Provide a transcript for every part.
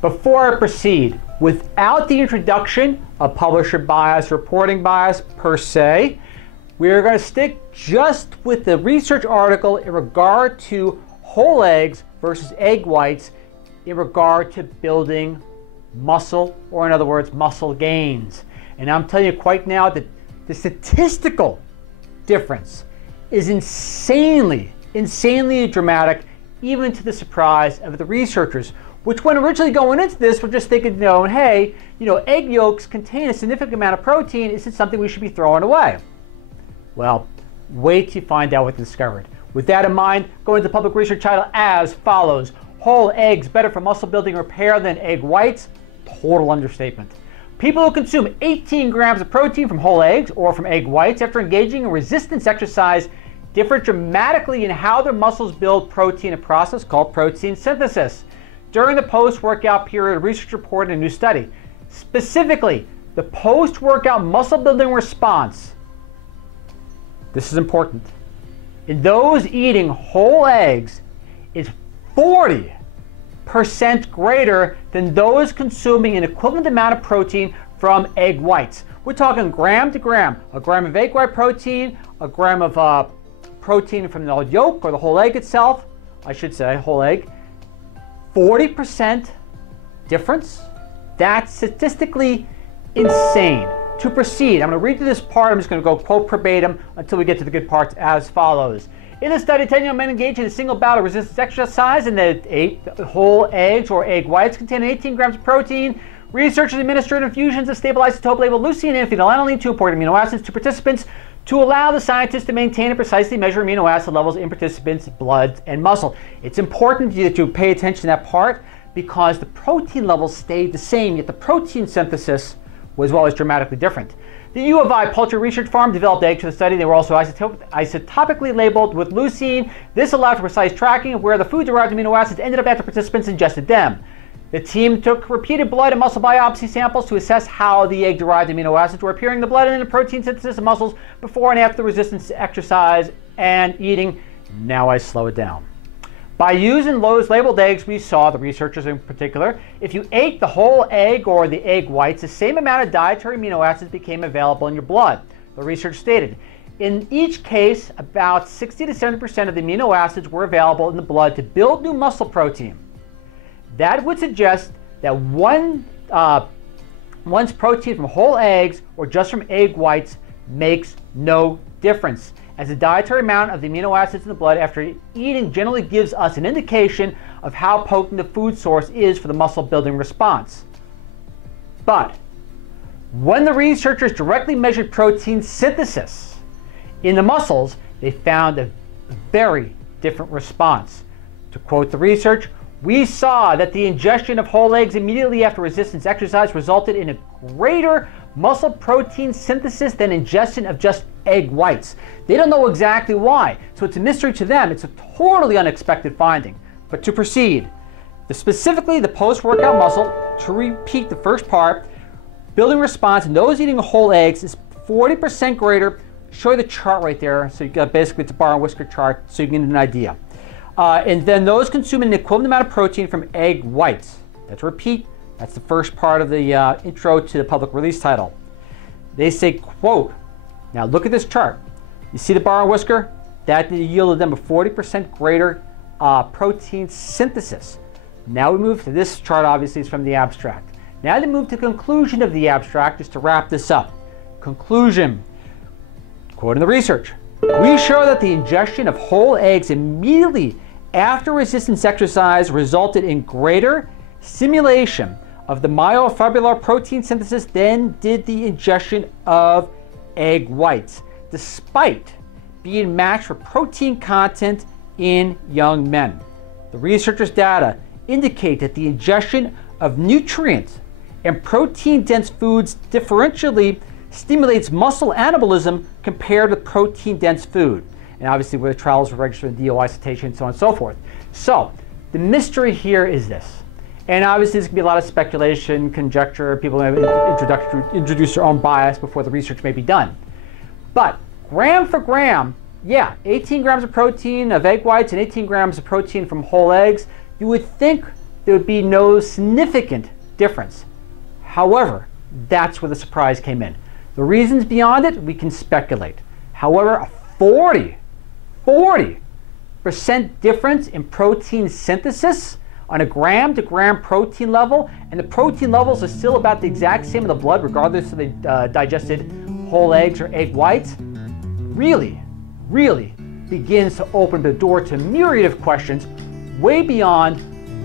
Before I proceed, without the introduction of publisher bias, reporting bias per se, we're going to stick just with the research article in regard to whole eggs versus egg whites in regard to building muscle, or in other words, muscle gains. And I'm telling you quite now that the statistical difference is insanely dramatic, even to the surprise of the researchers, which when originally going into this were just thinking, hey, egg yolks contain a significant amount of protein. Is it something we should be throwing away? Well, wait till you find out what's discovered. With that in mind, go into the public research title as follows: whole eggs better for muscle building repair than egg whites? Total understatement. People who consume 18 grams of protein from whole eggs or from egg whites after engaging in resistance exercise differ dramatically in how their muscles build protein, a process called protein synthesis. During the post-workout period, research reported a new study. Specifically, the post-workout muscle building response, this is important, in those eating whole eggs is 40% greater than those consuming an equivalent amount of protein from egg whites. We're talking gram to gram. A gram of egg white protein, a gram of protein from the yolk or the whole egg itself, I should say whole egg, 40% difference. That's statistically insane. To proceed, I'm going to read through this part. I'm just going to go quote verbatim until we get to the good parts as follows. In a study, 10 young men engaged in a single bout of resistance exercise and they ate whole eggs or egg whites containing 18 grams of protein. Researchers administered infusions of stable isotope labeled leucine and phenylalanine, two important amino acids, to participants to allow the scientists to maintain and precisely measure amino acid levels in participants' blood and muscle. It's important to pay attention to that part because the protein levels stayed the same, yet the protein synthesis was always dramatically different. The U of I poultry research farm developed eggs for the study. They were also isotopically labeled with leucine. This allowed for precise tracking of where the food-derived amino acids ended up after participants ingested them. The team took repeated blood and muscle biopsy samples to assess how the egg-derived amino acids were appearing in the blood and in the protein synthesis of muscles before and after resistance exercise and eating. Now I slow it down. By using those labeled eggs, we saw, the researchers in particular, if you ate the whole egg or the egg whites, the same amount of dietary amino acids became available in your blood, the research stated. In each case, about 60 to 70% of the amino acids were available in the blood to build new muscle protein. That would suggest that one's protein from whole eggs or just from egg whites makes no difference, as the dietary amount of the amino acids in the blood after eating generally gives us an indication of how potent the food source is for the muscle building response. But when the researchers directly measured protein synthesis in the muscles, they found a very different response. To quote the research, we saw that the ingestion of whole eggs immediately after resistance exercise resulted in a greater muscle protein synthesis than ingestion of just egg whites. They don't know exactly why, so it's a mystery to them. It's a totally unexpected finding. But to proceed, specifically the post-workout muscle, to repeat the first part, building response in those eating whole eggs is 40% greater. Show you the chart right there. So you got basically it's a bar and whisker chart so you can get an idea. And then those consuming an equivalent amount of protein from egg whites. Let's repeat. That's the first part of the intro to the public release title. They say, quote, now look at this chart. You see the bar and whisker? That yielded them a 40% greater protein synthesis. Now we move to this chart, obviously it's from the abstract. Now they move to the conclusion of the abstract, just to wrap this up. Conclusion, quoting the research, we show that the ingestion of whole eggs immediately after resistance exercise resulted in greater stimulation of the myofibrillar protein synthesis than did the ingestion of egg whites, despite being matched for protein content in young men. The researchers' data indicate that the ingestion of nutrient and protein-dense foods differentially stimulates muscle anabolism compared with protein-dense food. And obviously where the trials were registered in DOI citation and so on and so forth. So the mystery here is this. And obviously this can be a lot of speculation, conjecture, people may introduce their own bias before the research may be done. But gram for gram, yeah, 18 grams of protein of egg whites and 18 grams of protein from whole eggs, you would think there would be no significant difference. However, that's where the surprise came in. The reasons beyond it, we can speculate. However, a 40% difference in protein synthesis on a gram-to-gram protein level, and the protein levels are still about the exact same in the blood, regardless of the digested whole eggs or egg whites, really begins to open the door to a myriad of questions way beyond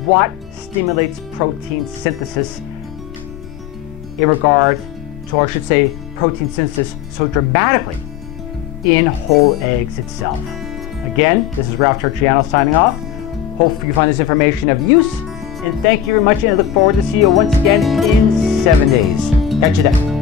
what stimulates protein synthesis in regard to, or I should say, protein synthesis so dramatically in whole eggs itself. Again, this is Ralph Turchiano signing off. Hopefully you find this information of use, and thank you very much, and I look forward to see you once again in 7 days. Catch you then.